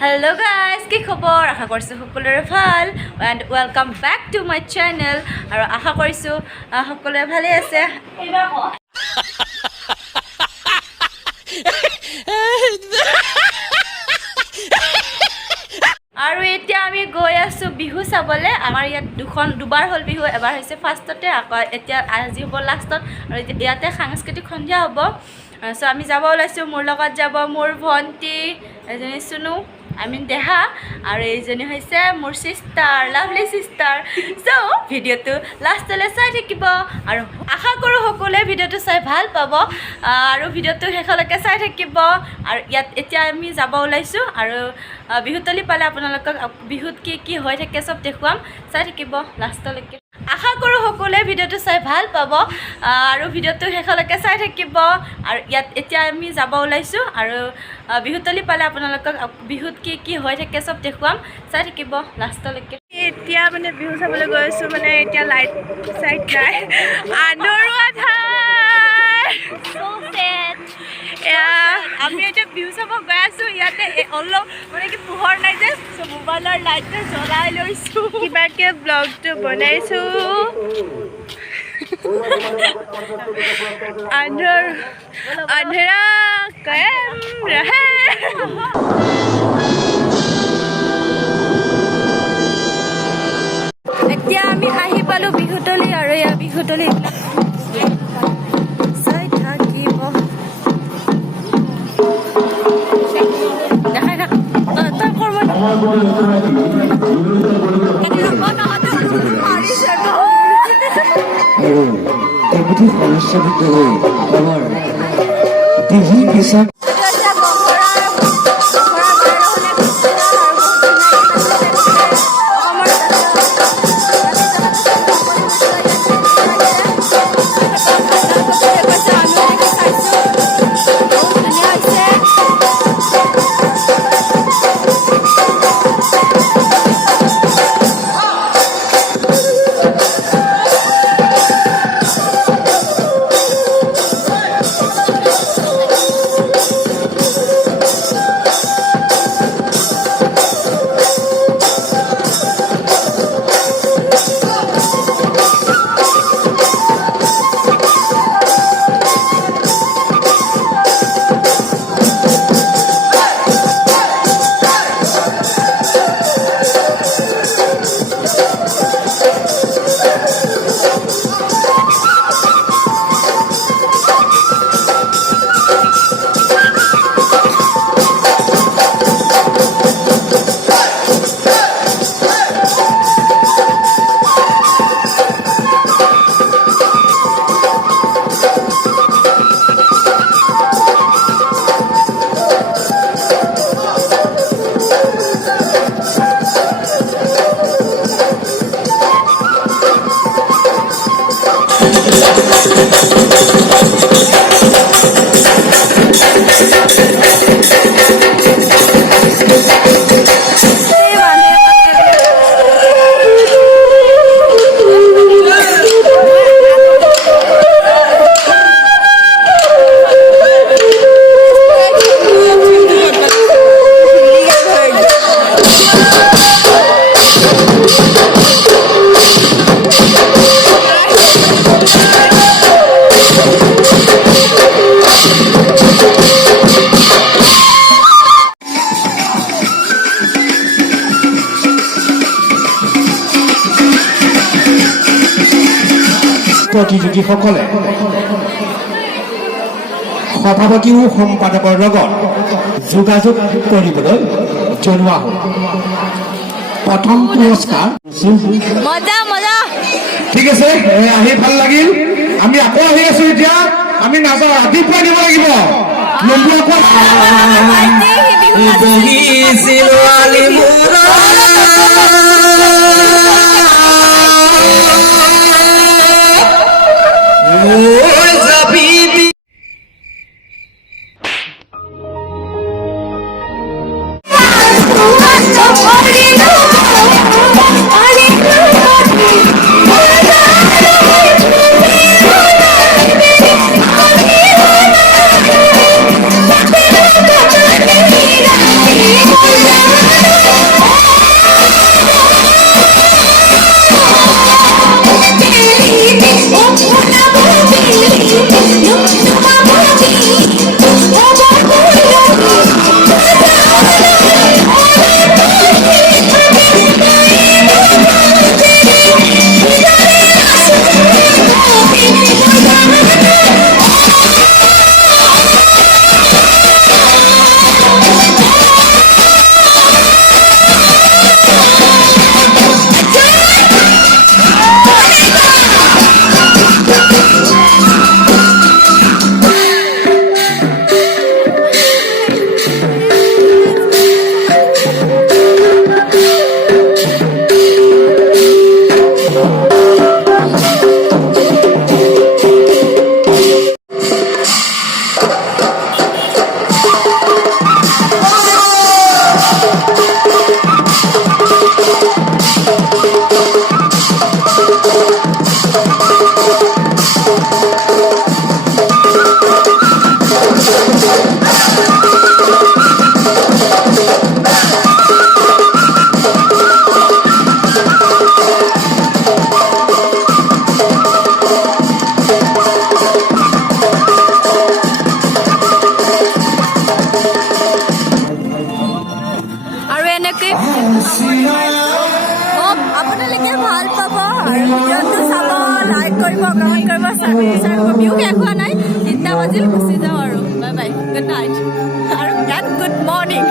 Hello guys, কি খবৰ? আশা কৰিছো সকলোৰে ভাল and welcome back to my channel আৰু আশা কৰিছো সকলোৰে ভালে আছে। আৰু এতিয়া আমি গৈ আছো বিহু চাবলে। আমাৰ ইয়াত দুবাৰ হল বিহু, এবাৰ হৈছে ফাৰ্ষ্টতে, আকৌ এতিয়া আজি হ'ব লাষ্টত, আৰু ইয়াতে সাংস্কৃতিক সন্ধিয়া হ'ব। সো আমি যাব ওলাইছো, মোৰ লগত যাব মোৰ ভণ্টি এজনী সুনু, দেহা, আৰু এইজনী হৈছে মোৰ সিষ্টাৰ, লাভলি সিষ্টাৰ। সো ভিডিঅ'টো লাষ্টলৈ চাই থাকিব আৰু আশা কৰোঁ সকলোৱে ভিডিঅ'টো চাই ভাল পাব আৰু ভিডিঅ'টো শেষলৈকে চাই থাকিব। আৰু ইয়াত এতিয়া আমি যাব ওলাইছোঁ আৰু বিহুতলী পালে আপোনালোকক বিহুত কি কি হৈ থাকে চব দেখুৱাম, চাই থাকিব লাষ্টলৈকে। আশা কৰোঁ সকলোৱে ভিডিঅ'টো চাই ভাল পাব আৰু ভিডিঅ'টো শেষলৈকে চাই থাকিব। আৰু ইয়াত এতিয়া আমি যাব ওলাইছোঁ আৰু বিহুতলী পালে আপোনালোকক বিহুত কি কি হৈ থাকে চব দেখুৱাম, চাই থাকিব লাষ্টলৈকে। এতিয়া বিহু চাবলৈ গৈ আছোঁ, এতিয়া লাইট চাইট নাই, আনৰুৱা ঠাই। আমি এতিয়া বিহু চাব গৈ আছোঁ, ইয়াতে অলপ কি পোহৰ নাই যে, মোবাইলৰ লাইটটো জ্বলাই লৈছোঁ, কিবাকে ব্লগটো বনাইছোঁ। আন্ধেৰা কায়েম ৰহে। এতিয়া আমি আহি পালোঁ বিহুতলী, আৰু ইয়াৰ বিহুতলী চাই থাকিব, দেখাই থাক তই কৰ্ম deputy forester victory cover dihi kisa প্ৰতিযোগীসকলে সভাপতি ও সম্পাদকৰ লগত যোগাযোগ কৰিবলৈ জনোৱা হ'ল। প্ৰথম পুৰস্কাৰ মজা মজা, ঠিক আছে, আহি ভাল লাগিল। আমি আকৌ আহি আছো, এতিয়া আমি নাযাওঁ, ৰাতিপুৱা দিব লাগিব। ধুনীয়াকৈ আপোনালোকে ভাল পাব আৰু ভিডিঅ'টো চাব, লাইক কৰিব, কমেণ্ট কৰিব, শ্বেয়াৰ কৰিব। বিহু শেষ হোৱা নাই, 3টা বাজিল, গুচি যাওঁ আৰু। বাই বাই, গুড নাইট আৰু গুড মৰ্ণিং।